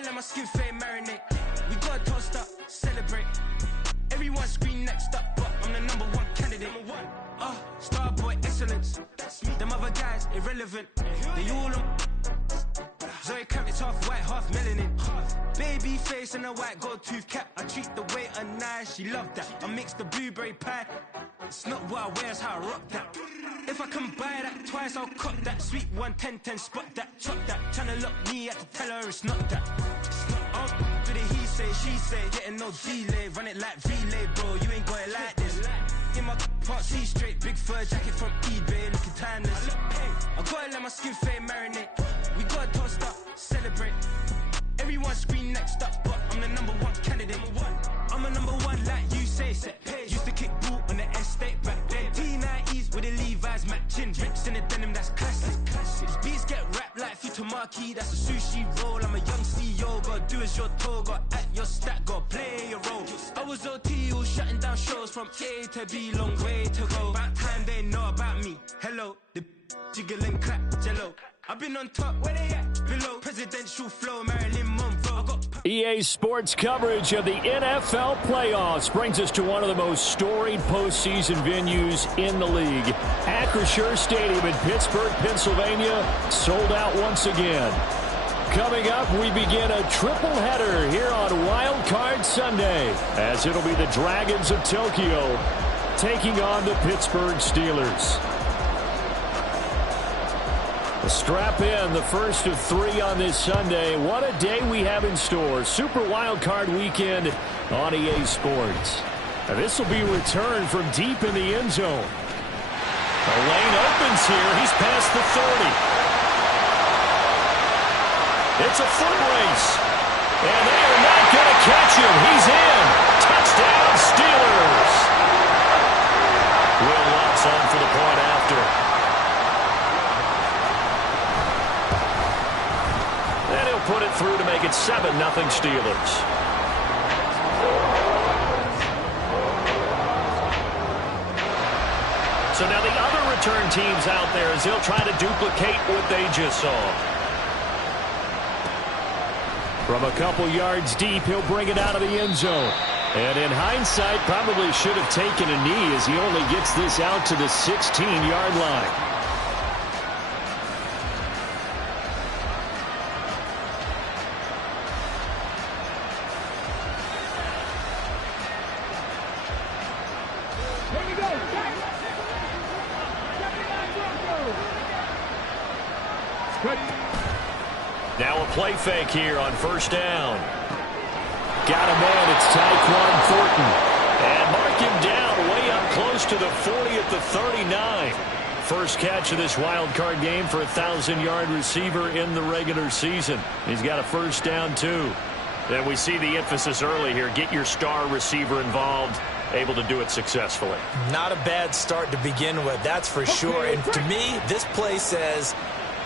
gotta let my skin fade marinate. We gotta toast up, celebrate. Everyone scream next up, but I'm the #1 candidate. Starboy excellence. That's me. Them other guys irrelevant. They all on. Zoe Kravitz half white, half melanin. Baby face and a white gold tooth cap. I treat the waiter nice, she loved that. I mix the blueberry pie. It's not what I wear, it's how I rock that. If I can buy that twice, I'll cop that. Sweet 110, spot that, chop that. Tryna lock me, I have to tell her it's not that. To the he say, she say, getting no delay. Run it like relay, bro, you ain't got it like this. In my part C straight, big fur jacket from eBay, looking timeless. I gotta let my skin fade marinate. We gotta toast up, celebrate. Everyone scream next up, but I'm the #1 candidate. I'm a #1 like you say. Used to kick ball on the estate back then. T90s with the Levi's matching. Rips in the denim, that's classic. These beats get wrapped like Futamaki, that's a sushi roll. I'm a young CEO, gotta do as you're told. Gotta act your stat, gotta play your role. I was OT, all shutting down shows from A to B, long way to go. About time they know about me. Hello, the jiggle and clap, jello. I've been on top, where they at? Below, presidential flow, Marilyn Monroe. EA Sports coverage of the NFL playoffs brings us to one of the most storied postseason venues in the league. Acrisure Stadium in Pittsburgh, Pennsylvania, sold out once again. Coming up, we begin a triple header here on Wild Card Sunday, as it'll be the Dragons of Tokyo taking on the Pittsburgh Steelers. Strap in, the first of 3 on this Sunday. What a day we have in store. Super Wild Card Weekend on EA Sports. Now, this will be returned from deep in the end zone. The lane opens here. He's past the 30. It's a foot race. And they are not going to catch him. He's in. Touchdown, Steelers. Will Lutz on for the point after. And he'll put it through to make it 7-0 Steelers. So now the other return teams out there as they'll try to duplicate what they just saw. From a couple yards deep, he'll bring it out of the end zone. And in hindsight, probably should have taken a knee as he only gets this out to the 16-yard line. Now a play fake here on first down. Got a man, it's Tyquan Thornton. And mark him down way up close to the 40 at the 39. First catch of this wild card game for a 1,000-yard receiver in the regular season. He's got a first down, too. Then we see the emphasis early here. Get your star receiver involved. Able to do it successfully. Not a bad start to begin with, that's for sure. And to me, this play says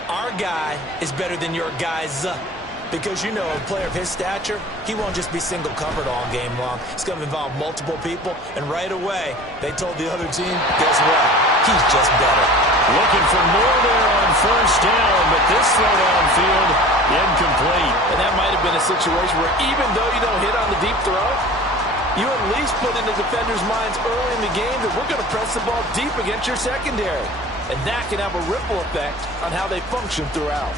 our guy is better than your guy's. Because, you know, a player of his stature, he won't just be single covered all game long. It's going to involve multiple people. And right away, they told the other team, guess what? He's just better. Looking for more there on first down, but this throw downfield, incomplete. And that might have been a situation where even though you don't hit on the deep throw, you at least put in the defenders' minds early in the game that we're going to press the ball deep against your secondary. And that can have a ripple effect on how they function throughout.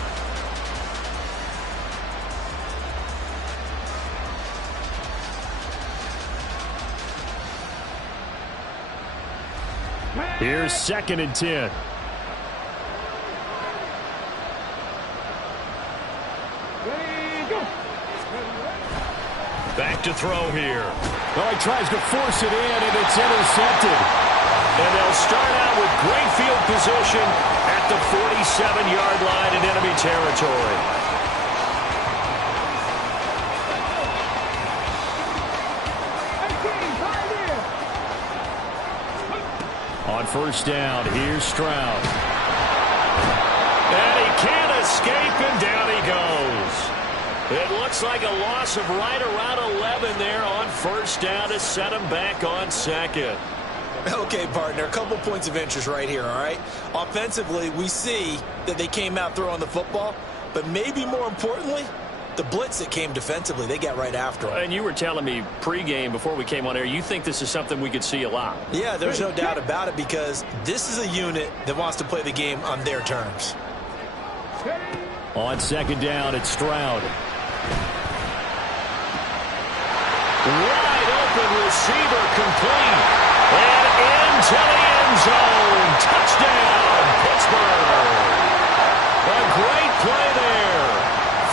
Here's 2nd and 10. Back to throw here. Well, he tries to force it in, and it's intercepted. And they'll start out with great field position at the 47-yard line in enemy territory. On first down, here's Stroud. And he can't escape, and down he goes. It looks like a loss of right around 11 there on first down to set him back on second. Okay, partner, a couple points of interest right here, all right? Offensively, we see that they came out throwing the football, but maybe more importantly, The blitz that came defensively, they got right after him. And you were telling me pregame before we came on air, you think this is something we could see a lot. Yeah, there's no doubt about it because this is a unit that wants to play the game on their terms. On second down, it's Stroud. Wide open receiver complete. And into the end zone. Touchdown, Pittsburgh. A great play there.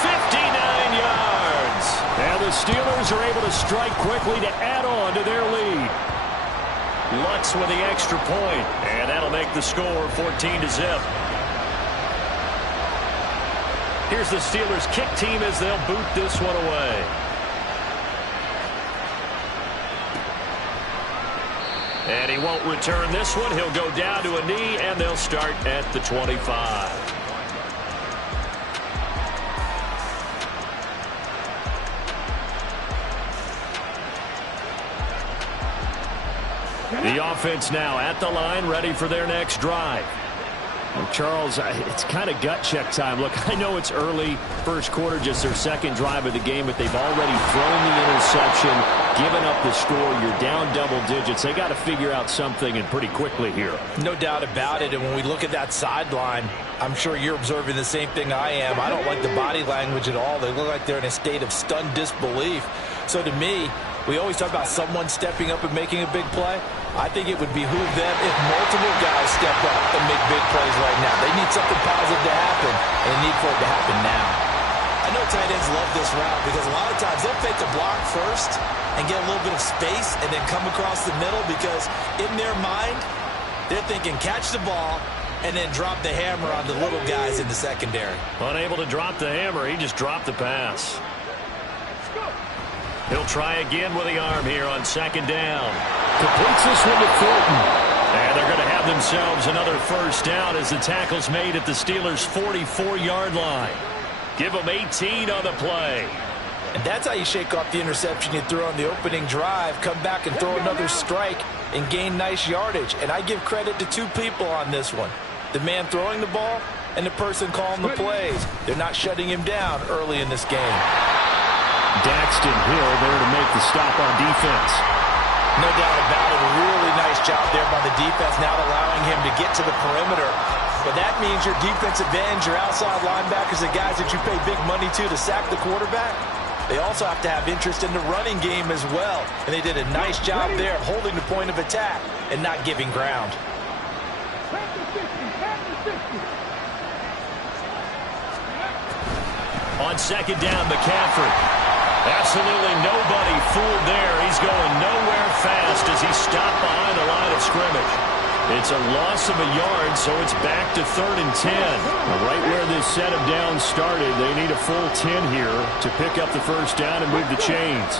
59 yards. And the Steelers are able to strike quickly to add on to their lead. Lutz with the extra point. And that'll make the score 14-0. Here's the Steelers kick team as they'll boot this one away. And he won't return this one. He'll go down to a knee, and they'll start at the 25. The offense now at the line, ready for their next drive. Well, Charles, it's kind of gut check time. Look, I know it's early, first quarter, just their second drive of the game, but they've already thrown the interception, given up the score. You're down double digits. They got to figure out something, and pretty quickly here. No doubt about it, and when we look at that sideline, I'm sure you're observing the same thing I am. I don't like the body language at all. They look like they're in a state of stunned disbelief. So to me, we always talk about someone stepping up and making a big play. I think it would behoove them if multiple guys step up and make big plays right now. They need something positive to happen, and they need for it to happen now. I know tight ends love this route because a lot of times they'll fake a block first and get a little bit of space and then come across the middle because in their mind, they're thinking catch the ball and then drop the hammer on the little guys in the secondary. Unable to drop the hammer, he just dropped the pass. He'll try again with the arm here on second down. Completes this one to Thornton. And they're going to have themselves another first down as the tackle's made at the Steelers' 44-yard line. Give them 18 on the play. And that's how you shake off the interception you threw on the opening drive, come back and throw another strike and gain nice yardage. And I give credit to two people on this one. The man throwing the ball and the person calling the plays. They're not shutting him down early in this game. Daxton Hill there to make the stop on defense. No doubt about it. A really nice job there by the defense, not allowing him to get to the perimeter. But that means your defensive ends, your outside linebackers, the guys that you pay big money to sack the quarterback, they also have to have interest in the running game as well. And they did a nice job there of holding the point of attack and not giving ground. On second down, McCaffrey. Absolutely nobody fooled there. He's going nowhere fast as he's stopped behind the line of scrimmage. It's a loss of a yard, so it's back to 3rd and 10. Right where this set of downs started, they need a full 10 here to pick up the first down and move the chains.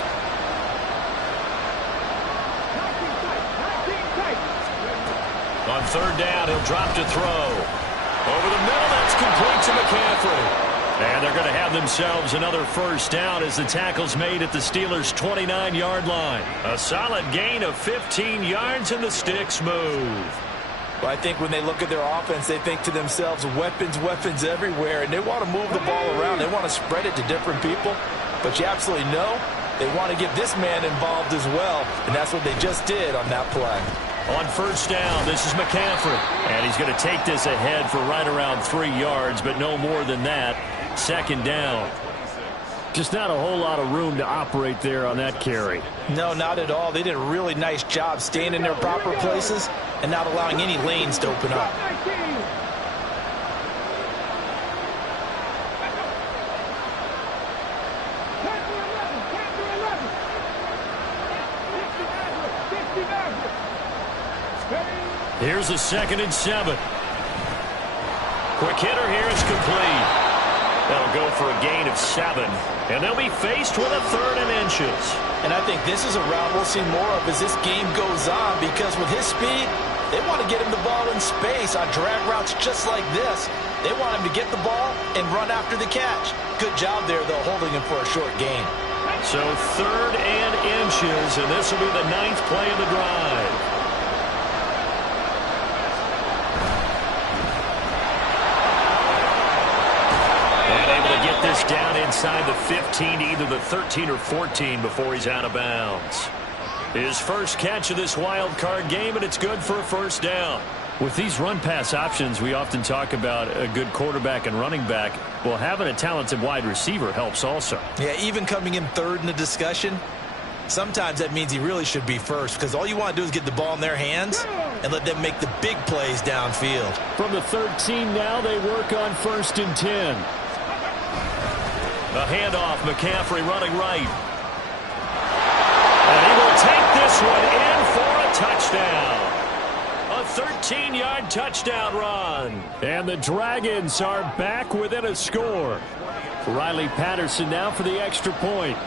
On third down, he'll drop to throw. Over the middle, that's complete to McCaffrey. And they're going to have themselves another first down as the tackle's made at the Steelers' 29-yard line. A solid gain of 15 yards and the sticks move. Well, I think when they look at their offense, they think to themselves, weapons, weapons everywhere, and they want to move the ball around. They want to spread it to different people. But you absolutely know they want to get this man involved as well, and that's what they just did on that play. On first down, this is McCaffrey. And he's going to take this ahead for right around 3 yards, but no more than that. Second down. Just not a whole lot of room to operate there on that carry. No, not at all. They did a really nice job staying in their proper places and not allowing any lanes to open up. Here's a 2nd and 7. Quick hitter here is complete. That'll go for a gain of 7. And they'll be faced with a 3rd and inches. And I think this is a route we'll see more of as this game goes on because with his speed, they want to get him the ball in space on drag routes just like this. They want him to get the ball and run after the catch. Good job there, though, holding him for a short gain. So 3rd and inches, and this will be the 9th play of the drive. And able to get this down inside the 15, either the 13 or 14 before he's out of bounds. His first catch of this wild card game, and it's good for a first down. With these run-pass options, we often talk about a good quarterback and running back. Well, having a talented wide receiver helps also. Yeah, even coming in third in the discussion, sometimes that means he really should be first, because all you want to do is get the ball in their hands and let them make the big plays downfield. From the 13 now, they work on 1st and 10. A handoff, McCaffrey running right. And he will take this one in for a touchdown. A 13-yard touchdown run. And the Dragons are back within a score. Riley Patterson now for the extra point.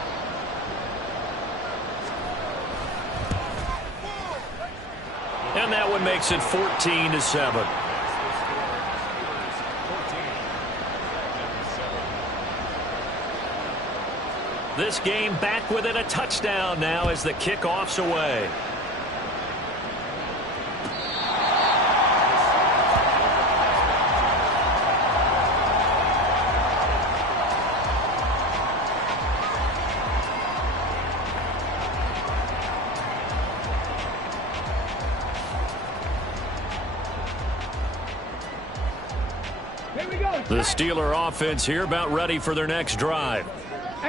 And that one makes it 14-7. This game back within a touchdown now as the kickoff's away. The Steeler offense here about ready for their next drive.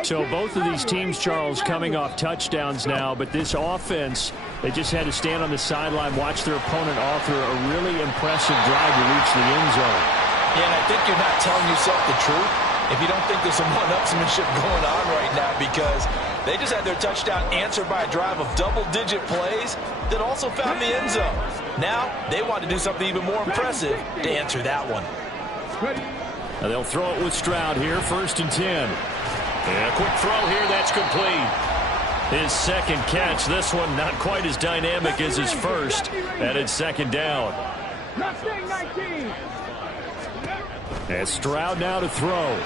So both of these teams, Charles, coming off touchdowns now, but this offense, they just had to stand on the sideline, watch their opponent author a really impressive drive to reach the end zone. Yeah, and I think you're not telling yourself the truth if you don't think there's some one-upsmanship going on right now, because they just had their touchdown answered by a drive of double-digit plays that also found the end zone. Now they want to do something even more impressive to answer that one. Now they'll throw it with Stroud here, 1st and 10. And a quick throw here, that's complete. His second catch, this one not quite as dynamic as his first, and it's 2nd down. And Stroud now to throw.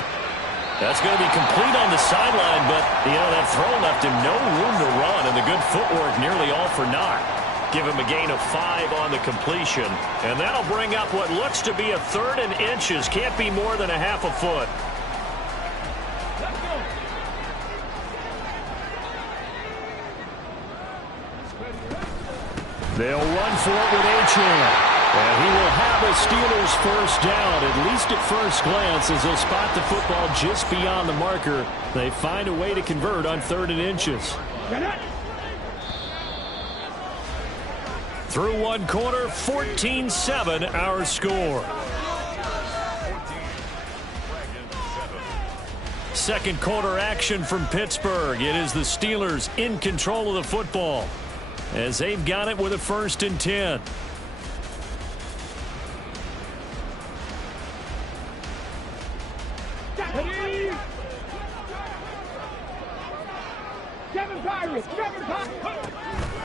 That's going to be complete on the sideline, but, that throw left him no room to run, and the good footwork nearly all for naught. Give him a gain of 5 on the completion, and that'll bring up what looks to be a 3rd and inches. Can't be more than a half a foot. They'll run for it with Achane. And he will have a Steelers first down, at least at first glance, as they'll spot the football just beyond the marker. They find a way to convert on 3rd and inches. Through one quarter, 14-7 our score. Second quarter action from Pittsburgh. It is the Steelers in control of the football as they've got it with a 1st and 10.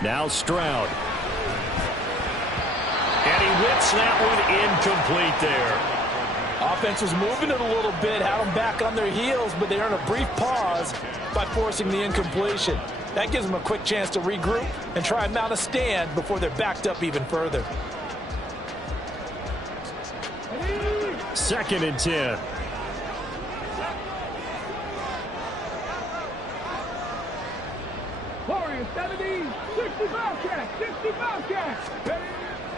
Now Stroud. And he whips that one incomplete there. Offense was moving it a little bit, had them back on their heels, but they earn a brief pause by forcing the incompletion. That gives them a quick chance to regroup and try and mount a stand before they're backed up even further. 2nd and 10.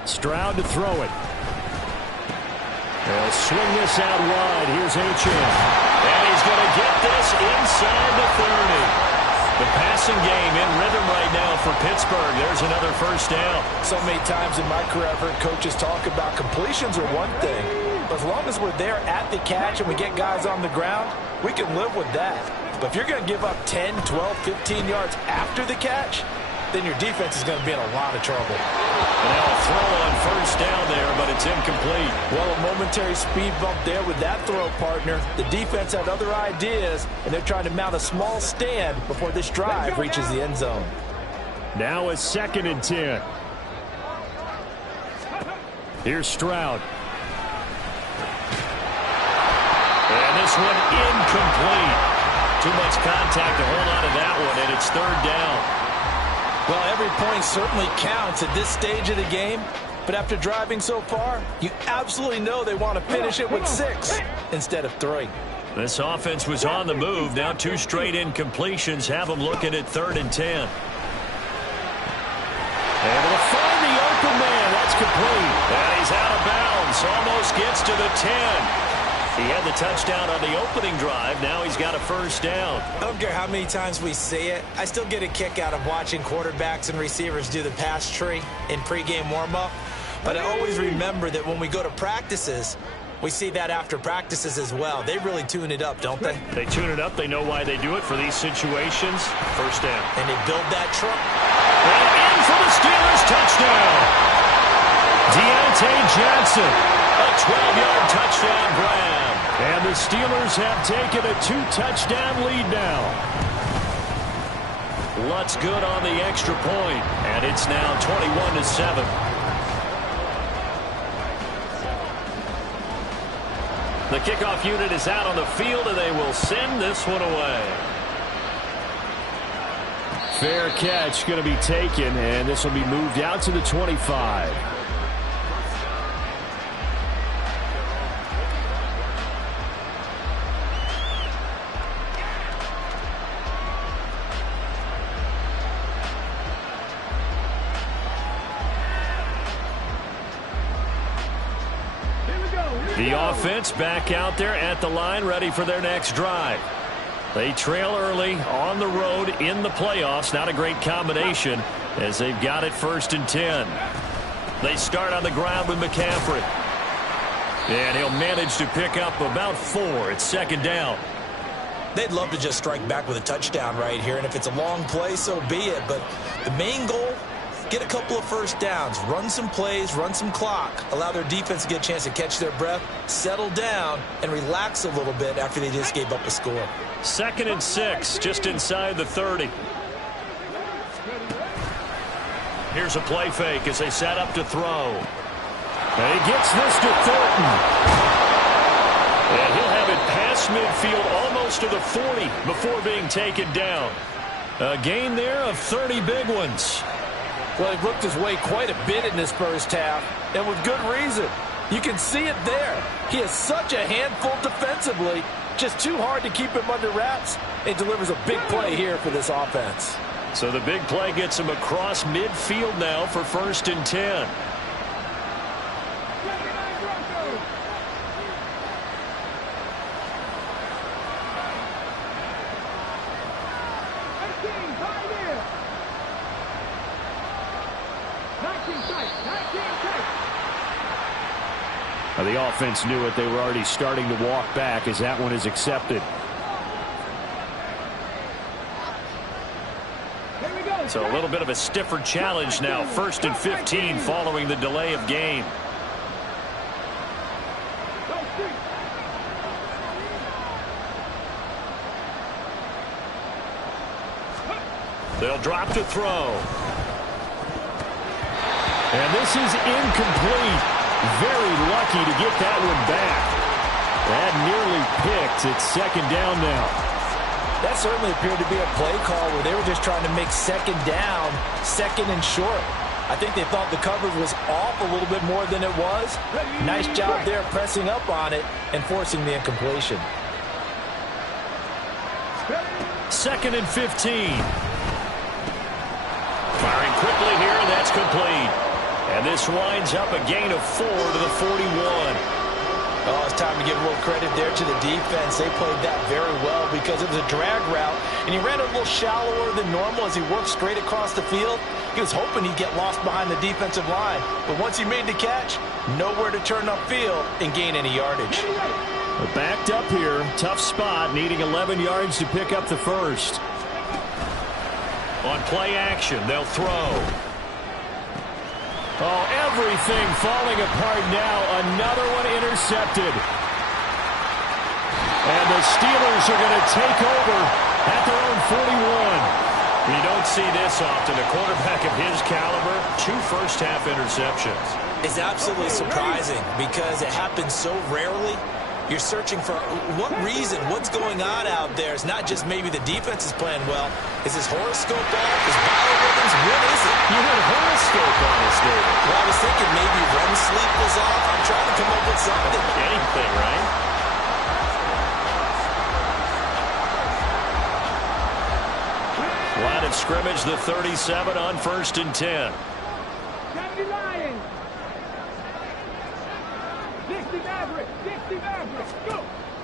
Stroud to throw it. They'll swing this out wide. Here's Achane. And he's going to get this inside the 30. The passing game in rhythm right now for Pittsburgh. There's another first down. So many times in my career I've heard coaches talk about completions are one thing, but as long as we're there at the catch and we get guys on the ground, we can live with that. But if you're going to give up 10, 12, 15 yards after the catch, then your defense is going to be in a lot of trouble. And now a throw on first down there, but it's incomplete. Well, a momentary speed bump there with that throw, partner. The defense had other ideas, and they're trying to mount a small stand before this drive reaches the end zone. Now a 2nd and 10. Here's Stroud. And this one incomplete. Too much contact to hold on to that one, and it's 3rd down. Well, every point certainly counts at this stage of the game, but after driving so far, you absolutely know they want to finish it with 6 instead of 3. This offense was on the move. Now 2 straight incompletions have them looking at 3rd and 10. Able to find the open man. That's complete. And he's out of bounds. Almost gets to the 10. He had the touchdown on the opening drive. Now he's got a first down. I don't care how many times we see it. I still get a kick out of watching quarterbacks and receivers do the pass tree in pregame warm-up. But I always remember that when we go to practices, we see that after practices as well. They really tune it up, don't they? They tune it up. They know why they do it for these situations. First down. And they build that truck. And in for the Steelers, touchdown. Deontay Johnson, a 12-yard touchdown grab. And the Steelers have taken a 2-touchdown lead now. Lutz good on the extra point, and it's now 21-7. The kickoff unit is out on the field, and they will send this one away. Fair catch going to be taken, and this will be moved out to the 25. The offense back out there at the line, ready for their next drive. They trail early on the road in the playoffs. Not a great combination as they've got it 1st and 10. They start on the ground with McCaffrey. And he'll manage to pick up about 4. It's 2nd down. They'd love to just strike back with a touchdown right here, and if it's a long play, so be it. But the main goal, get a couple of first downs, run some plays, run some clock, allow their defense to get a chance to catch their breath, settle down, and relax a little bit after they just gave up a score. 2nd and 6, just inside the 30. Here's a play fake as they set up to throw. And he gets this to Thornton. And he'll have it past midfield almost to the 40 before being taken down. A gain there of 30 big ones. Well, he looked his way quite a bit in this first half, and with good reason. You can see it there. He is such a handful defensively, just too hard to keep him under wraps, and delivers a big play here for this offense. So the big play gets him across midfield now for 1st and 10. The offense knew it. They were already starting to walk back as that one is accepted. So a little bit of a stiffer challenge now. 1st and 15 following the delay of game. They'll drop to throw. And this is incomplete. Very lucky to get that one back. That nearly picked. It's 2nd down now. That certainly appeared to be a play call where they were just trying to make 2nd down, 2nd and short. I think they thought the coverage was off a little bit more than it was. Nice job there pressing up on it and forcing the incompletion. 2nd and 15. Firing quickly here, and that's complete. And this winds up a gain of 4 to the 41. Oh, it's time to give a little credit there to the defense. They played that very well because it was a drag route, and he ran a little shallower than normal as he worked straight across the field. He was hoping he'd get lost behind the defensive line, but once he made the catch, nowhere to turn upfield and gain any yardage. But backed up here, tough spot, needing 11 yards to pick up the first. On play action, they'll throw. Oh, everything falling apart now. Another one intercepted. And the Steelers are going to take over at their own 41. You don't see this often. A quarterback of his caliber, 2 first-half interceptions. It's absolutely surprising because it happens so rarely. You're searching for what reason, what's going on out there. It's not just maybe the defense is playing well. Is his horoscope off? Is biorhythms? What is it? You had a horoscope on this, David. Well, I was thinking maybe REM sleep was off. I'm trying to come up with something. Anything, right? of scrimmage, the 37 on 1st and 10.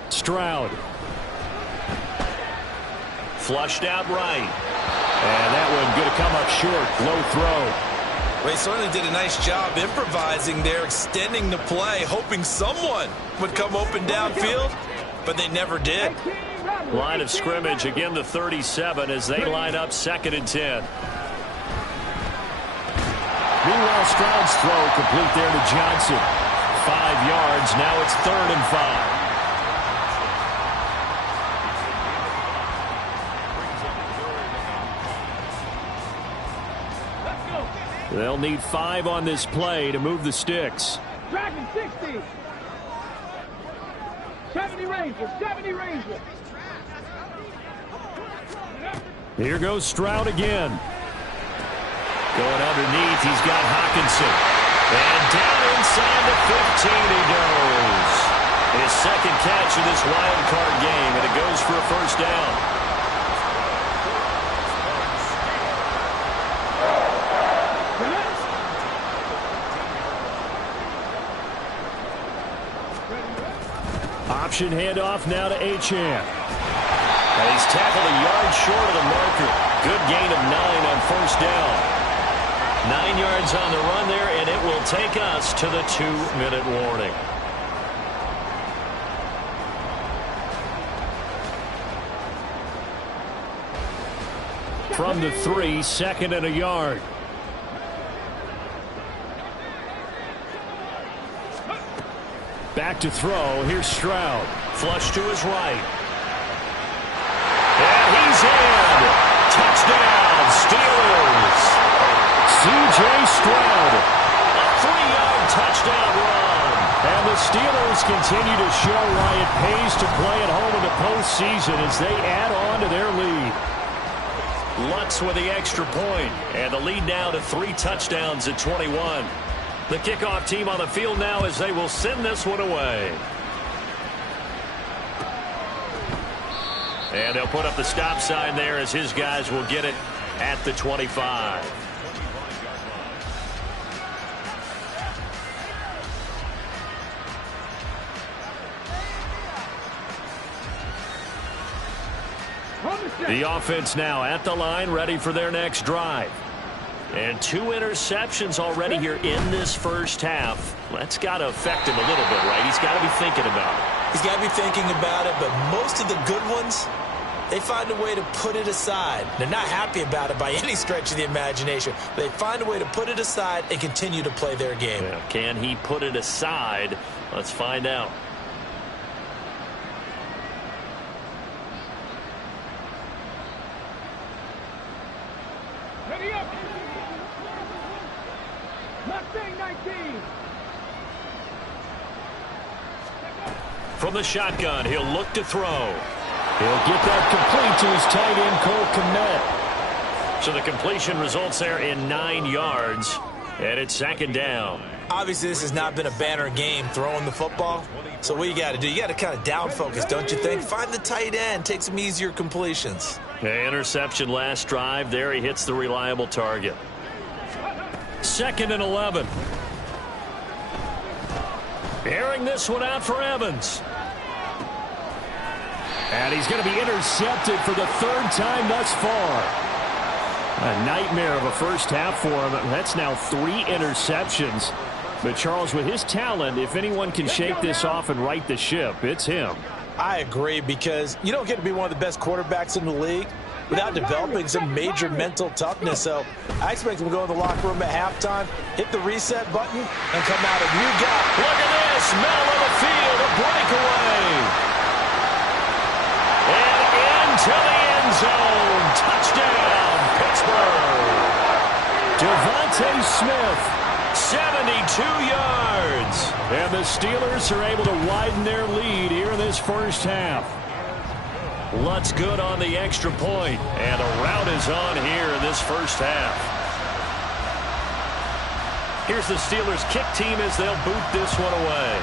Stroud. Flushed out right. And that one going to come up short. Low throw. Well, he certainly did a nice job improvising there, extending the play, hoping someone would come open downfield, but they never did. Line of scrimmage, again the 37 as they line up 2nd and 10. Meanwhile, Stroud's throw complete there to Johnson. 5 yards. Now it's 3rd and 5. They'll need 5 on this play to move the sticks. Dragon 60. 70 Rangers. 70 Rangers. Here goes Stroud again. Going underneath, he's got Hawkinson. And down inside the 15 he goes. His 2nd catch of this wild card game, and it goes for a 1st down. Option handoff now to Achane. And he's tackled a yard short of the marker. Good gain of 9 on 1st down. 9 yards on the run there, and it will take us to the 2-minute warning. From the 3, 2nd and a yard. Back to throw. Here's Stroud. Flush to his right. And he's in. Touchdown, Steelers. C.J. Stroud. A 3-yard touchdown run. And the Steelers continue to show why it pays to play at home in the postseason as they add on to their lead. Lutz with the extra point. And the lead now to 3 touchdowns at 21. The kickoff team on the field now as they will send this one away. And they'll put up the stop sign there as his guys will get it at the 25. The offense now at the line, ready for their next drive. And 2 interceptions already here in this first half. That's got to affect him a little bit, right? He's got to be thinking about it. He's got to be thinking about it, but most of the good ones, they find a way to put it aside. They're not happy about it by any stretch of the imagination. They find a way to put it aside and continue to play their game. Yeah, can he put it aside? Let's find out. Ready up. Mustang 19. From the shotgun, he'll look to throw. He'll get that complete to his tight end, Cole Kmet. So the completion results there in 9 yards, and it's 2nd down. Obviously, this has not been a banner game throwing the football. So what you got to do, you got to kind of down focus, don't you think? Find the tight end, take some easier completions. Interception last drive. There he hits the reliable target. 2nd and 11. Airing this one out for Evans. And he's going to be intercepted for the 3rd time thus far. A nightmare of a first half for him. That's now 3 interceptions. But Charles, with his talent, if anyone can shake this off and right the ship, it's him. I agree, because you don't get to be one of the best quarterbacks in the league without developing some major mental toughness. So I expect him to go in the locker room at halftime, hit the reset button, and come out and you got. Look at this, middle of the field, a breakaway. And into the end zone. Touchdown, Pittsburgh. Devontae Smith. 72 yards. And the Steelers are able to widen their lead here in this first half. Lutz good on the extra point, and a rout is on here in this first half. Here's the Steelers kick team as they'll boot this one away.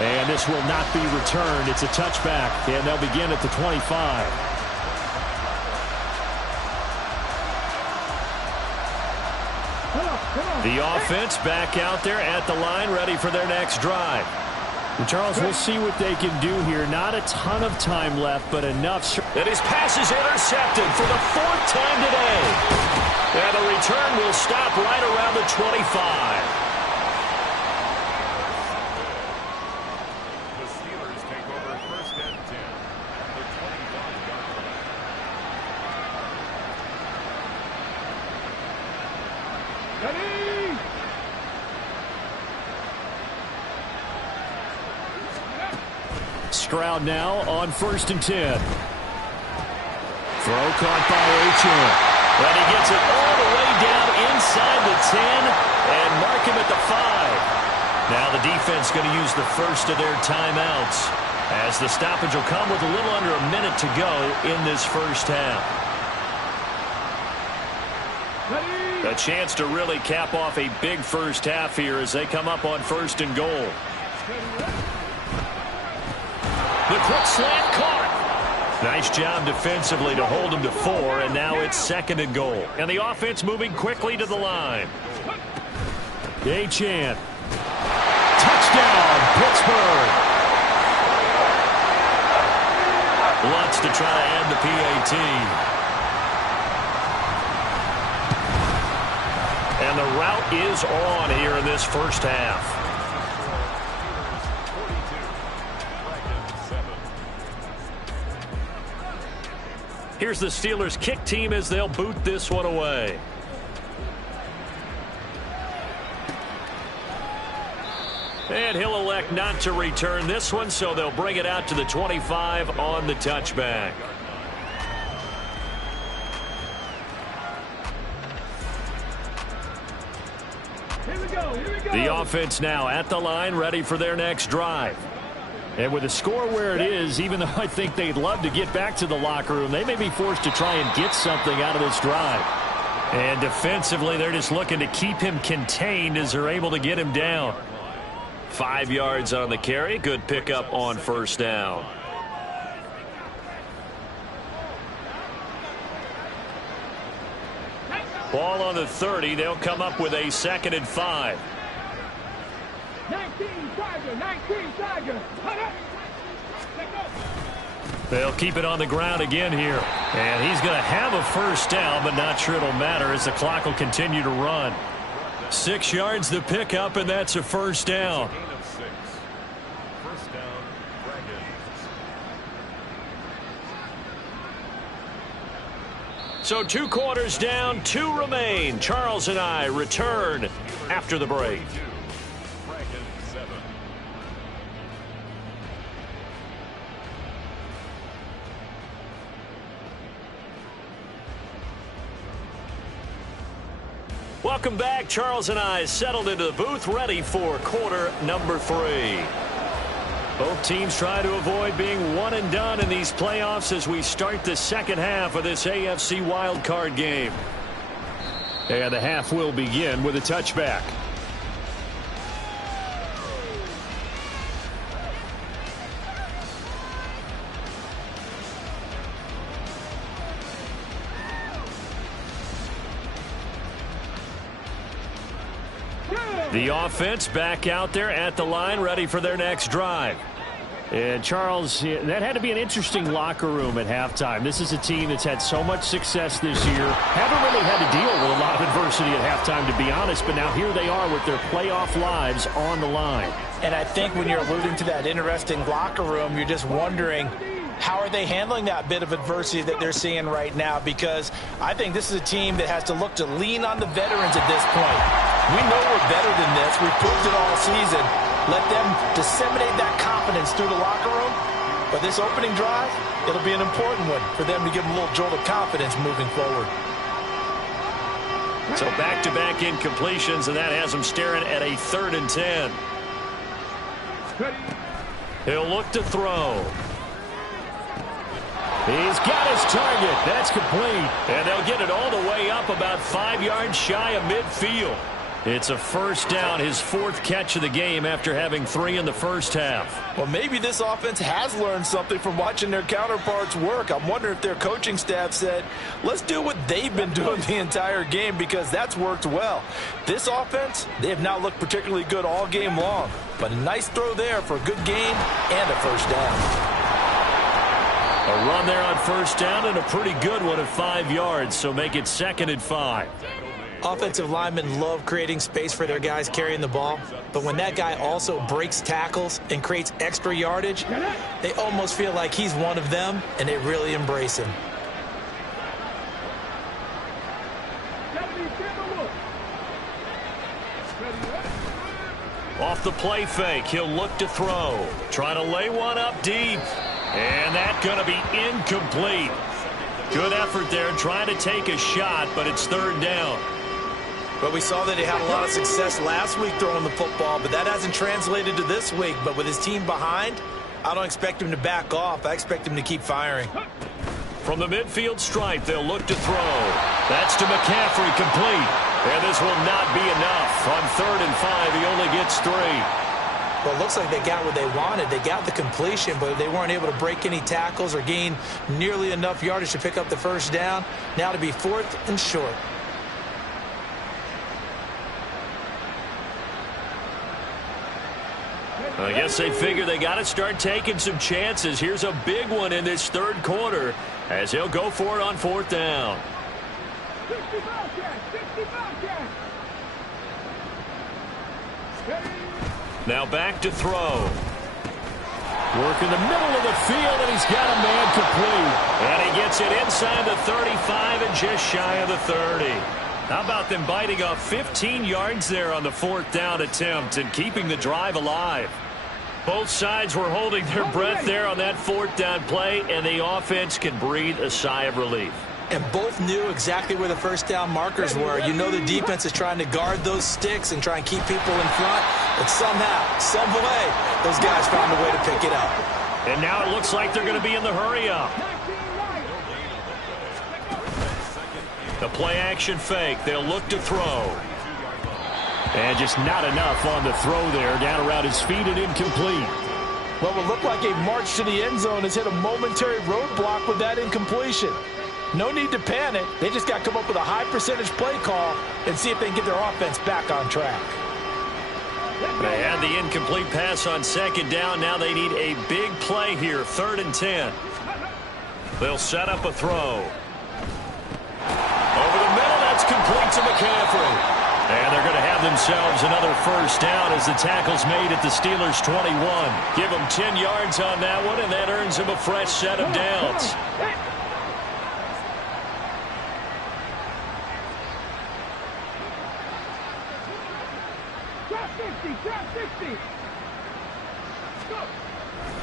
And this will not be returned. It's a touchback, and they'll begin at the 25. The offense back out there at the line, ready for their next drive. And Charles, we'll see what they can do here. Not a ton of time left, but enough. And his pass is intercepted for the 4th time today. And the return will stop right around the 25. Stroud now on 1st and 10. Throw caught by Otss. And he gets it all the way down inside the 10 and mark him at the 5. Now the defense going to use the first of their timeouts as the stoppage will come with a little under a minute to go in this first half. A chance to really cap off a big first half here as they come up on 1st and goal. The quick slant caught. Nice job defensively to hold him to 4, and now it's 2nd and goal. And the offense moving quickly to the line. Achane. Touchdown, Pittsburgh. Wants to try to end the PAT. And the route is on here in this first half. Here's the Steelers' kick team as they'll boot this one away. And he'll elect not to return this one, so they'll bring it out to the 25 on the touchback. Here we go. The offense now at the line, ready for their next drive. And with the score where it is, even though I think they'd love to get back to the locker room, they may be forced to try and get something out of this drive. And defensively, they're just looking to keep him contained as they're able to get him down. 5 yards on the carry. Good pickup on 1st down. Ball on the 30. They'll come up with a 2nd and 5. 19 Tiger. They'll keep it on the ground again here. And he's going to have a 1st down, but not sure it'll matter as the clock will continue to run. 6 yards the pickup, and that's a 1st down. So 2 quarters down, 2 remain. Charles and I return after the break. Welcome back. Charles and I settled into the booth, ready for quarter number 3. Both teams try to avoid being one and done in these playoffs as we start the second half of this AFC wildcard game. And the half will begin with a touchback. The offense back out there at the line, ready for their next drive. And Charles, that had to be an interesting locker room at halftime. This is a team that's had so much success this year. Haven't really had to deal with a lot of adversity at halftime, to be honest, but now here they are with their playoff lives on the line. And I think when you're alluding to that interesting locker room, you're just wondering, how are they handling that bit of adversity that they're seeing right now? Because I think this is a team that has to look to lean on the veterans at this point. We know we're better than this. We've proved it all season. Let them disseminate that confidence through the locker room. But this opening drive, it'll be an important one for them to give them a little jolt of confidence moving forward. So back-to-back incompletions, and that has them staring at a 3rd and 10. He'll look to throw. He's got his target. That's complete. And they'll get it all the way up about 5 yards shy of midfield. It's a first down, his 4th catch of the game after having 3 in the first half. Well, maybe this offense has learned something from watching their counterparts work. I'm wondering if their coaching staff said, let's do what they've been doing the entire game, because that's worked well. This offense, they have not looked particularly good all game long, but a nice throw there for a good gain and a first down. A run there on first down and a pretty good one at 5 yards, so make it 2nd and 5. Offensive linemen love creating space for their guys carrying the ball, but when that guy also breaks tackles and creates extra yardage, they almost feel like he's one of them, and they really embrace him. Off the play fake, he'll look to throw. Trying to lay one up deep, and that's going to be incomplete. Good effort there, trying to take a shot, but it's 3rd down. But we saw that he had a lot of success last week throwing the football, but that hasn't translated to this week. But with his team behind, I don't expect him to back off. I expect him to keep firing. From the midfield stripe, they'll look to throw. That's to McCaffrey, complete. And this will not be enough. On 3rd and 5, he only gets 3. Well, it looks like they got what they wanted. They got the completion, but they weren't able to break any tackles or gain nearly enough yardage to pick up the first down. Now to be 4th and short. I guess they figure they got to start taking some chances. Here's a big one in this 3rd quarter as he'll go for it on 4th down. 65 catch. Now back to throw. Work in the middle of the field, and he's got a man complete. And he gets it inside the 35 and just shy of the 30. How about them biting off 15 yards there on the 4th down attempt and keeping the drive alive? Both sides were holding their breath there on that 4th down play, and the offense can breathe a sigh of relief. And both knew exactly where the first down markers were. You know the defense is trying to guard those sticks and try and keep people in front. But somehow, some way, those guys found a way to pick it up. And now it looks like they're going to be in the hurry-up. The play-action fake. They'll look to throw. And just not enough on the throw there. Down around his feet and incomplete. Well, it looked like a march to the end zone has hit a momentary roadblock with that incompletion. No need to panic. They just got to come up with a high percentage play call and see if they can get their offense back on track. They had the incomplete pass on 2nd down. Now they need a big play here, 3rd and 10. They'll set up a throw. Over the middle, that's complete to McCaffrey. And they're going to have themselves another first down as the tackle's made at the Steelers' 21. Give them 10 yards on that one, and that earns them a fresh set of downs.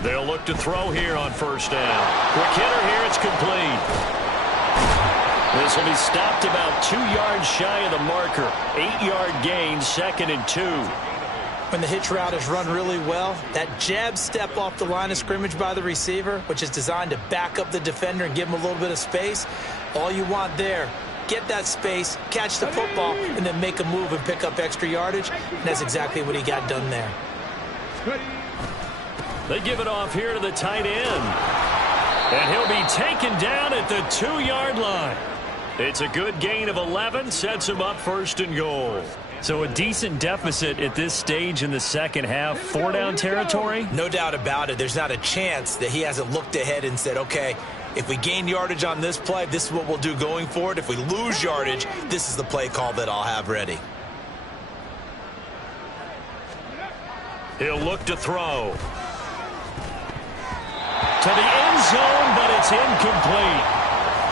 They'll look to throw here on first down. Quick hitter here, it's complete. This will be stopped about 2 yards shy of the marker. 8-yard gain, 2nd and 2. When the hitch route is run really well, that jab step off the line of scrimmage by the receiver, which is designed to back up the defender and give him a little bit of space, all you want there, get that space, catch the football, and then make a move and pick up extra yardage. And that's exactly what he got done there. They give it off here to the tight end. And he'll be taken down at the 2-yard line. It's a good gain of 11, sets him up 1st and goal. So a decent deficit at this stage in the second half. 4-down territory? No doubt about it. There's not a chance that he hasn't looked ahead and said, okay, if we gain yardage on this play, this is what we'll do going forward. If we lose yardage, this is the play call that I'll have ready. He'll look to throw. To the end zone, but it's incomplete.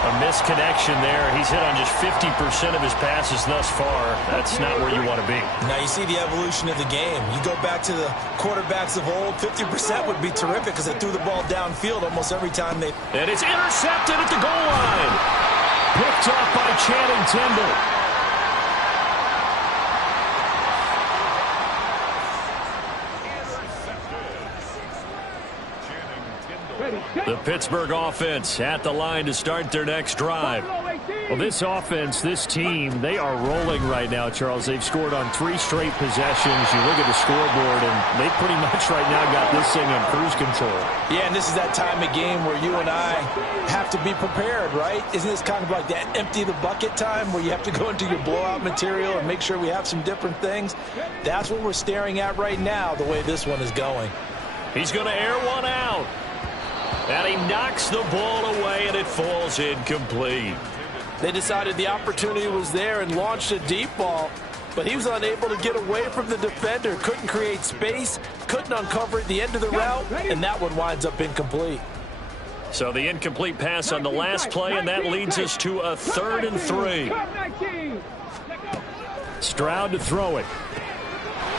A misconnection there. He's hit on just 50% of his passes thus far. That's not where you want to be. Now you see the evolution of the game. You go back to the quarterbacks of old, 50% would be terrific because they threw the ball downfield almost every time they... And it's intercepted at the goal line. Picked up by Channing Tindall. The Pittsburgh offense at the line to start their next drive. Well, this offense, this team, they are rolling right now, Charles. They've scored on 3 straight possessions. You look at the scoreboard, and they pretty much right now got this thing on cruise control. Yeah, and this is that time of game where you and I have to be prepared, right? Isn't this kind of like that empty the bucket time where you have to go into your blowout material and make sure we have some different things? That's what we're staring at right now, the way this one is going. He's going to air one out. And he knocks the ball away, and it falls incomplete. They decided the opportunity was there and launched a deep ball, but he was unable to get away from the defender, couldn't create space, couldn't uncover at the end of the route, and that one winds up incomplete. So the incomplete pass on the last play, and that leads us to a 3rd and 3. Stroud to throw it.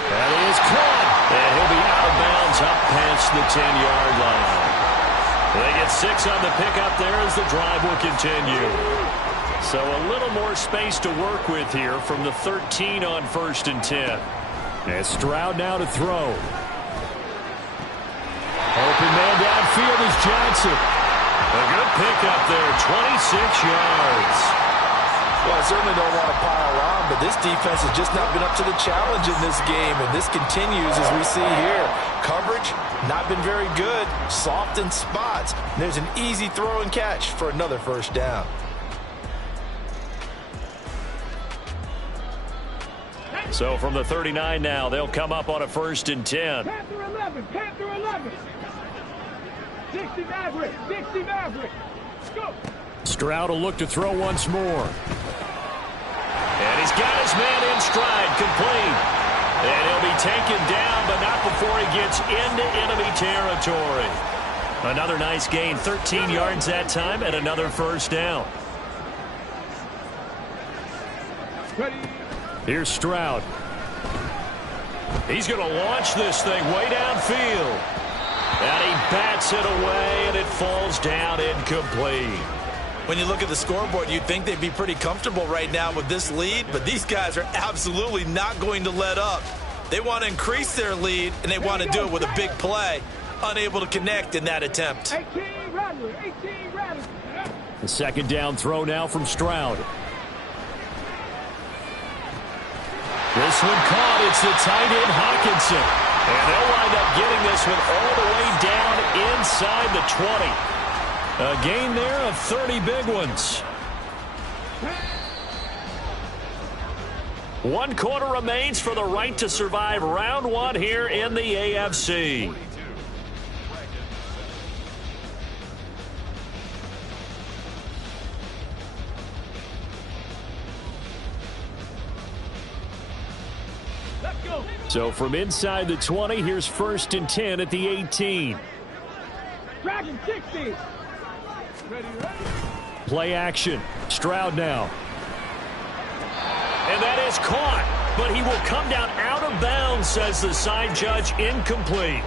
That is caught, and he'll be out of bounds up past the 10-yard line. They get 6 on the pickup there as the drive will continue. So a little more space to work with here from the 13 on 1st and 10. And Stroud now to throw. Open man downfield is Johnson. A good pickup there, 26 yards. Well, I certainly don't want to pile on, but this defense has just not been up to the challenge in this game, and this continues as we see here. Coverage, not been very good, soft in spots. And there's an easy throw and catch for another 1st down. So from the 39 now, they'll come up on a 1st and 10. Panther 11, Panther 11. 60 Maverick, 60 Maverick. Go. Stroud will look to throw once more. And he's got his man in stride, complete. And he'll be taken down, but not before he gets into enemy territory. Another nice gain, 13 yards that time, and another 1st down. Ready. Here's Stroud. He's going to launch this thing way downfield. And he bats it away, and it falls down incomplete. When you look at the scoreboard, you'd think they'd be pretty comfortable right now with this lead, but these guys are absolutely not going to let up. They want to increase their lead, and they want to do it with a big play. Unable to connect in that attempt. 18 Rattler, 18 Rattler. The 2nd down throw now from Stroud. This one caught. It's the tight end, Hawkinson. And they'll wind up getting this one all the way down inside the 20. A gain there of 30 big ones. 1 quarter remains for the right to survive round 1 here in the AFC. So from inside the 20, here's 1st and 10 at the 18. Dragon 60. Ready, ready. Play action. Stroud now. And that is caught, but he will come down out of bounds, says the side judge, incomplete.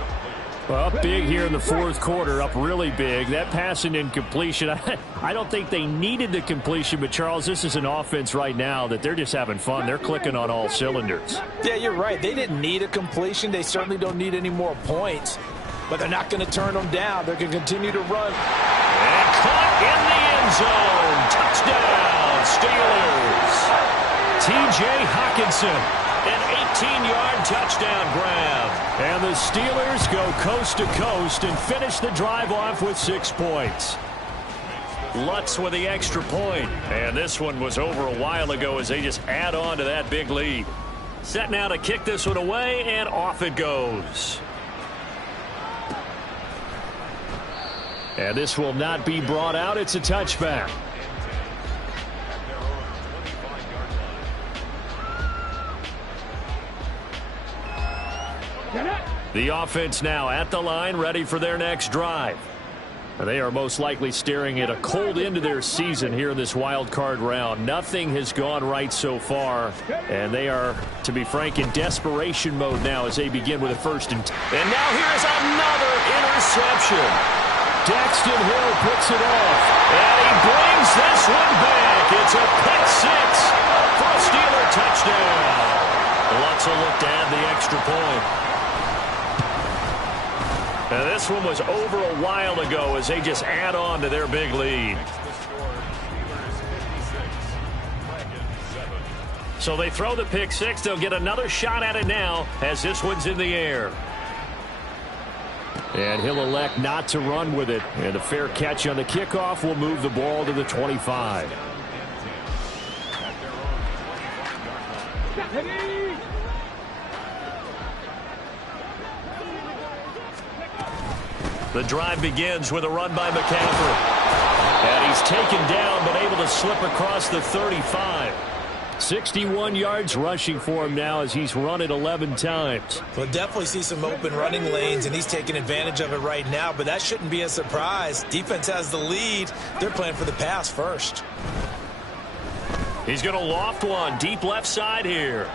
Well, up big here in the 4th quarter, up really big. That pass and incompletion, I don't think they needed the completion, but, Charles, this is an offense right now that they're just having fun. They're clicking on all cylinders. Yeah, you're right. They didn't need a completion. They certainly don't need any more points, but they're not going to turn them down. They're going to continue to run. And caught in the end zone. Touchdown, Steelers. T.J. Hawkinson. An 18-yard touchdown grab. And the Steelers go coast to coast and finish the drive off with 6 points. Lutz with the extra point. And this one was over a while ago as they just add on to that big lead. Set now to kick this one away, and off it goes. And this will not be brought out. It's a touchback. The offense now at the line, ready for their next drive. They are most likely staring at a cold end to their season here in this wild card round. Nothing has gone right so far, and they are, to be frank, in desperation mode now as they begin with a 1st and 10. And now here's another interception. Daxton Hill puts it off. And he brings this one back. It's a pick 6 for a Steeler touchdown. Lutz will look to add the extra point. And this one was over a while ago as they just add on to their big lead. So they throw the pick six. They'll get another shot at it now as this one's in the air. And he'll elect not to run with it. And a fair catch on the kickoff will move the ball to the 25. The drive begins with a run by McCaffrey. And he's taken down but able to slip across the 35. 61 yards rushing for him now as he's run it 11 times. We'll definitely see some open running lanes, and he's taking advantage of it right now, but that shouldn't be a surprise. Defense has the lead. They're playing for the pass first. He's going to loft one deep left side here.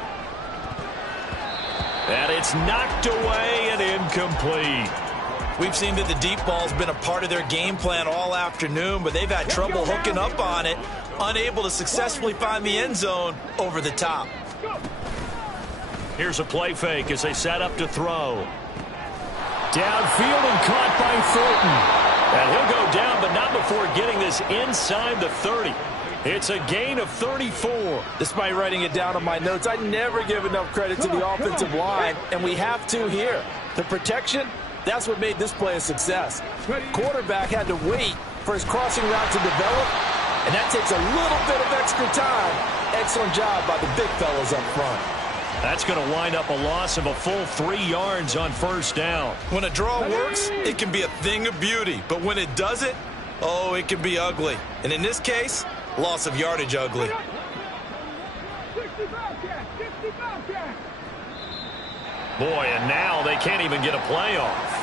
And it's knocked away and incomplete. We've seen that the deep ball's been a part of their game plan all afternoon, but they've had trouble hooking up on it, unable to successfully find the end zone over the top. Here's a play fake as they set up to throw. Downfield and caught by Thornton. And he'll go down, but not before getting this inside the 30. It's a gain of 34. Despite writing it down on my notes, I never give enough credit to the offensive line, and we have to here. The protection, that's what made this play a success. Quarterback had to wait for his crossing route to develop, and that takes a little bit of extra time. Excellent job by the big fellas up front. That's going to wind up a loss of a full 3 yards on first down. When a draw works, it can be a thing of beauty, but when it doesn't, oh, it can be ugly. And in this case, loss of yardage ugly. Boy, and now they can't even get a play off.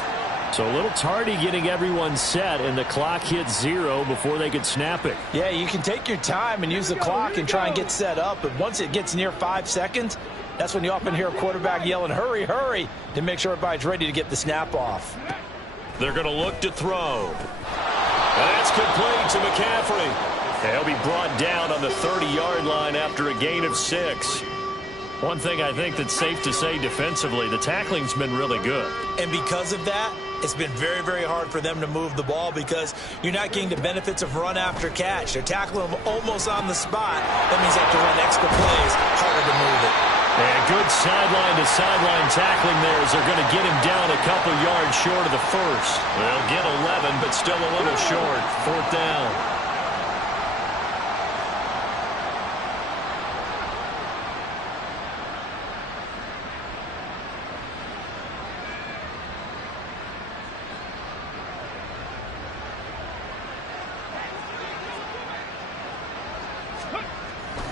So a little tardy getting everyone set, and the clock hits 0 before they could snap it. Yeah, you can take your time and use the clock and try and get set up, but once it gets near 5 seconds, that's when you often hear a quarterback yelling, hurry, hurry, to make sure everybody's ready to get the snap off. They're going to look to throw. And that's complete to McCaffrey. He'll be brought down on the 30-yard line after a gain of 6. One thing I think that's safe to say defensively, the tackling's been really good. And because of that, it's been very, very hard for them to move the ball because you're not getting the benefits of run after catch. They're tackling them almost on the spot. That means they have to run extra plays, harder to move it. And good sideline-to-sideline tackling there as they're going to get him down a couple yards short of the first. They'll get 11, but still a little short. 4th down.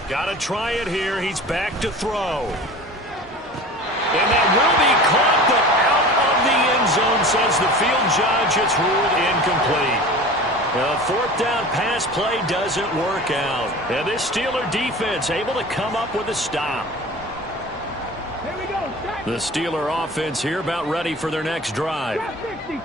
Got to try it here. He's back to throw. And that will be caught, but out of the end zone, says the field judge. It's ruled incomplete. The 4th down pass play doesn't work out. And this Steeler defense able to come up with a stop. The Steeler offense here about ready for their next drive.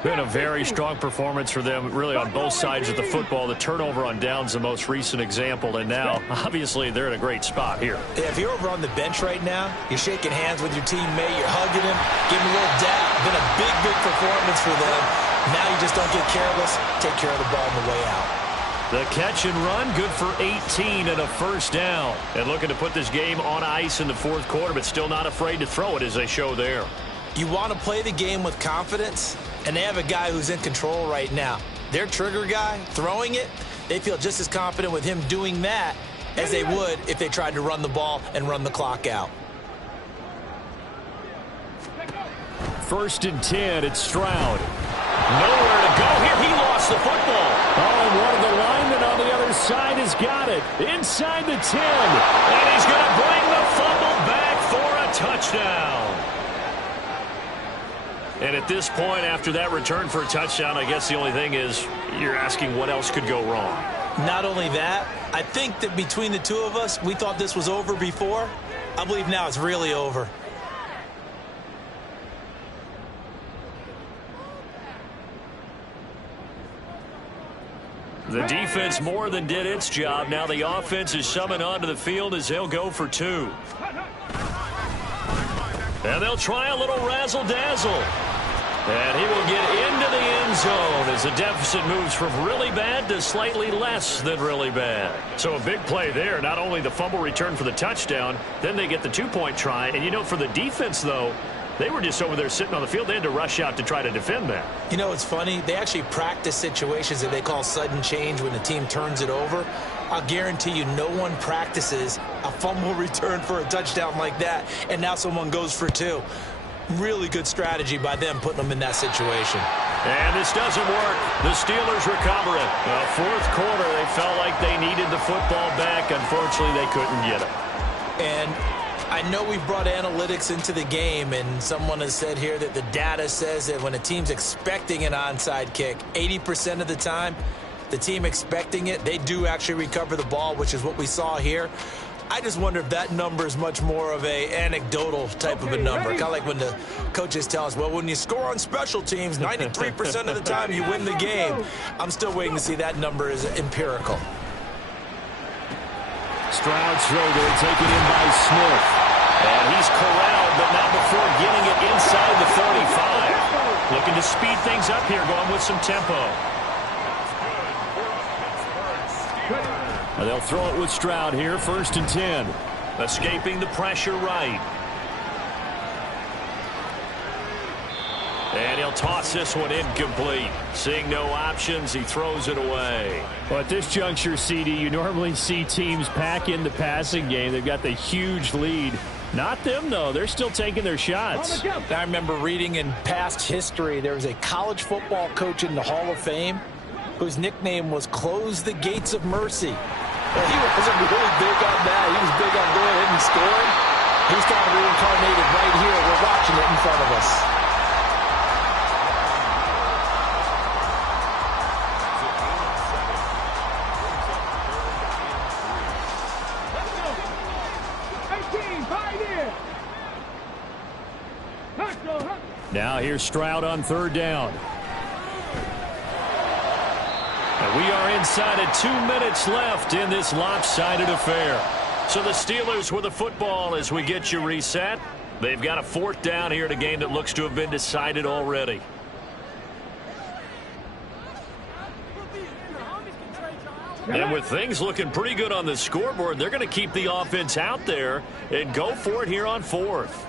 Been a very strong performance for them, really, on both sides of the football. The turnover on downs, the most recent example, and now, obviously, they're in a great spot here. Yeah, if you're over on the bench right now, you're shaking hands with your teammate, you're hugging him, giving him a little dap. Been a big, big performance for them. Now you just don't get careless. Take care of the ball on the way out. The catch and run, good for 18 and a first down. And looking to put this game on ice in the 4th quarter, but still not afraid to throw it as they show there. You want to play the game with confidence, and they have a guy who's in control right now. Their trigger guy, throwing it, they feel just as confident with him doing that as they would if they tried to run the ball and run the clock out. 1st and 10, it's Stroud. Nowhere to go here. He lost the football. Oh, and one of the linemen on the other side has got it. Inside the 10. And he's going to bring the fumble back for a touchdown. And at this point, after that return for a touchdown, I guess the only thing is you're asking what else could go wrong. Not only that, I think that between the two of us, we thought this was over before. I believe now it's really over. The defense more than did its job. Now the offense is summoned onto the field as they'll go for 2. And they'll try a little razzle-dazzle. And he will get into the end zone as the deficit moves from really bad to slightly less than really bad. So a big play there. Not only the fumble return for the touchdown, then they get the two-point try. And, you know, for the defense, though, they were just over there sitting on the field. They had to rush out to try to defend that. You know, it's funny. They actually practice situations that they call sudden change when the team turns it over. I'll guarantee you no one practices a fumble return for a touchdown like that, and now someone goes for two. Really good strategy by them putting them in that situation. And this doesn't work. The Steelers recover it. Fourth quarter, they felt like they needed the football back. Unfortunately, they couldn't get it. And I know we've brought analytics into the game, and someone has said here that the data says that when a team's expecting an onside kick, 80% of the time, the team expecting it, they do actually recover the ball, which is what we saw here. I just wonder if that number is much more of a anecdotal type of a number. Kind of like when the coaches tell us, well, when you score on special teams, 93% of the time you win the game. I'm still waiting to see that number is empirical. Stroud's throw there, taken in by Smith. And he's corralled, but not before getting it inside the 35. Looking to speed things up here, going with some tempo. They'll throw it with Stroud here, 1st and 10. Escaping the pressure right. And he'll toss this one incomplete. Seeing no options, he throws it away. Well, at this juncture, CD, you normally see teams pack in the passing game. They've got the huge lead. Not them, though. They're still taking their shots. I remember reading in past history, there was a college football coach in the Hall of Fame whose nickname was Close the Gates of Mercy. Well, he wasn't really big on that. He was big on going ahead and scoring. He's kind of reincarnated right here. We're watching it in front of us. Now here's Stroud on 3rd down. And we are inside of 2 minutes left in this lopsided affair. So the Steelers with the football as we get you reset. They've got a 4th down here in a game that looks to have been decided already. And with things looking pretty good on the scoreboard, they're going to keep the offense out there and go for it here on 4th.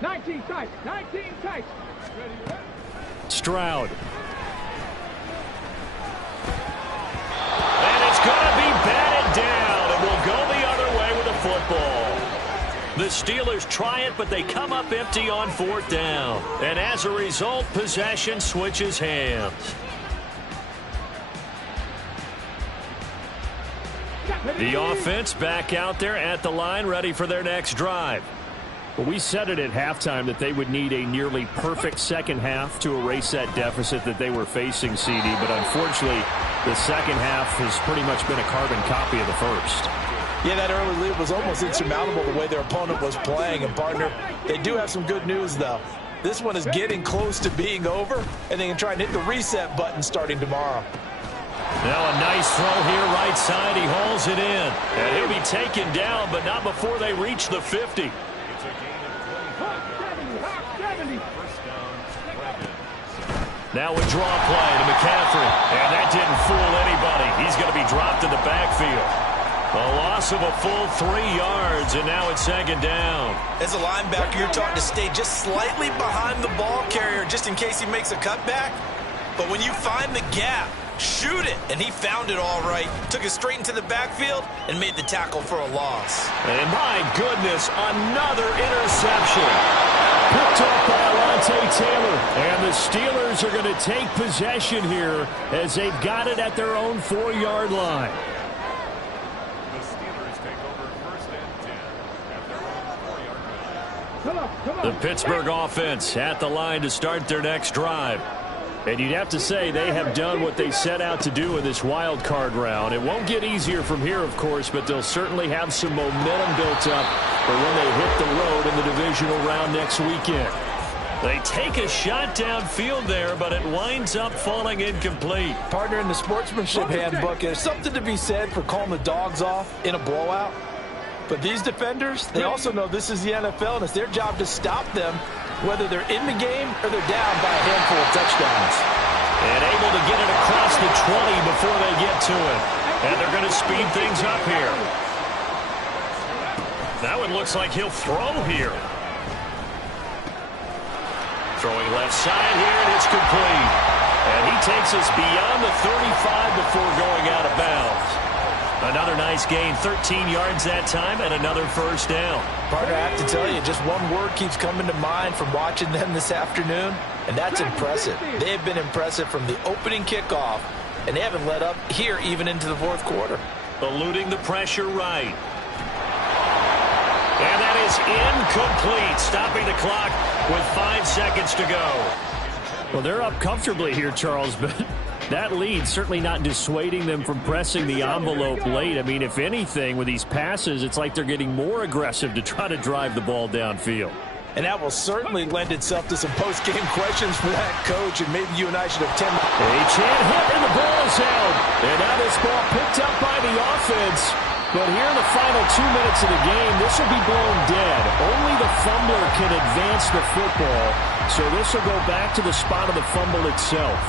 19 tights, 19 tights. Stroud. And it's going to be batted down, and we'll go the other way with the football. The Steelers try it, but they come up empty on 4th down. And as a result, possession switches hands. The offense back out there at the line, ready for their next drive. Well, we said it at halftime that they would need a nearly perfect second half to erase that deficit that they were facing, CD. But unfortunately, the second half has pretty much been a carbon copy of the first. Yeah, that early lead was almost insurmountable the way their opponent was playing. And, partner, they do have some good news, though. This one is getting close to being over, and they can try and hit the reset button starting tomorrow. Now a nice throw here right side. He hauls it in. And he'll be taken down, but not before they reach the 50. Now a draw play to McCaffrey. And that didn't fool anybody. He's going to be dropped in the backfield. A loss of a full 3 yards, and now it's 2nd down. As a linebacker, you're taught to stay just slightly behind the ball carrier just in case he makes a cutback. But when you find the gap, shoot it. And he found it all right. Took it straight into the backfield and made the tackle for a loss. And my goodness, another interception. Picked up by Alontae Taylor. And the Steelers are going to take possession here as they've got it at their own 4-yard line. The Steelers take over 1st and 10 at their own 4-yard line. The Pittsburgh offense at the line to start their next drive. And you'd have to say they have done what they set out to do in this wild card round. It won't get easier from here, of course, but they'll certainly have some momentum built up for when they hit the road in the divisional round next weekend. They take a shot downfield there, but it winds up falling incomplete. Partner, in the sportsmanship handbook, there's something to be said for calling the dogs off in a blowout. But these defenders, they also know this is the NFL, and it's their job to stop them whether they're in the game or they're down by a handful of touchdowns. And able to get it across the 20 before they get to it. And they're going to speed things up here. That one looks like he'll throw here. Throwing left side here, and it's complete. And he takes us beyond the 35 before going out of bounds. Another nice gain, 13 yards that time, and another first down. Partner, I have to tell you, just one word keeps coming to mind from watching them this afternoon, and that's impressive. They have been impressive from the opening kickoff, and they haven't let up here even into the fourth quarter. Eluding the pressure right. And that is incomplete, stopping the clock with 5 seconds to go. Well, they're up comfortably here, Charles, but that lead certainly not dissuading them from pressing the envelope late. I mean, if anything, with these passes, it's like they're getting more aggressive to try to drive the ball downfield. And that will certainly lend itself to some post-game questions for that coach, and maybe you and I should have 10. A chant hit, and the ball is held. And now this ball picked up by the offense. But here in the final 2 minutes of the game, this will be blown dead. Only the fumbler can advance the football. So this will go back to the spot of the fumble itself.